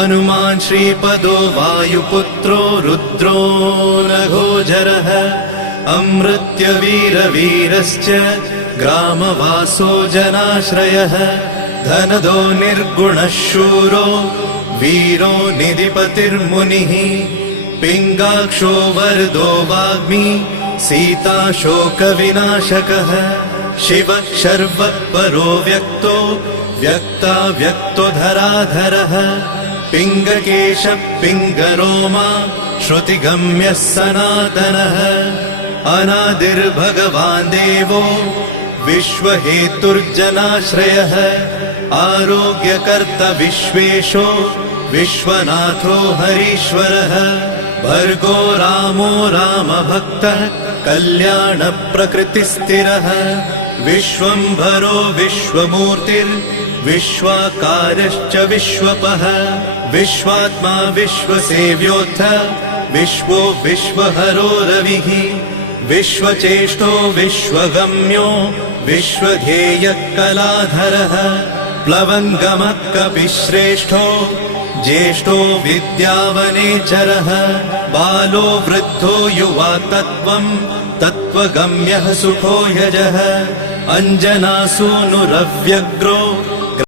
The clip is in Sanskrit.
हनुमान् श्रीपदो वायुपुत्रो रुद्रो नघोजरः अमृत्यवीरवीरश्च ग्रामवासो जनाश्रयः धनदो निर्गुणः शूरो वीरो निधिपतिर्मुनिः पिङ्गाक्षो वरदो वाग्मी सीताशोकविनाशकः शिवः शर्वपरो व्यक्तो व्यक्ताव्यक्तो धराधरः पिङ्गकेशः पिङ्गरोमा श्रुतिगम्यः सनातनः अनादिर्भगवान् देवो विश्वहेतुर्जनाश्रयः आरोग्यकर्ता विश्वेशो विश्वनाथो हरीश्वरः भर्गो रामो रामभक्तः कल्याणप्रकृतिस्थिरः विश्वम्भरो विश्वमूर्तिर्विश्वाकारश्च विश्वपः विश्वात्मा विश्वसेव्योऽथ विश्वो विश्वहरो रविः विश्वचेष्टो विश्वगम्यो विश्वध्येयः कलाधरः प्लवङ्गमः कपिश्रेष्ठो ज्येष्ठो विद्यावनेचरः बालो वृद्धो युवा तत्त्वगम्यः सुखो यजः अञ्जनासूनुरव्यग्रो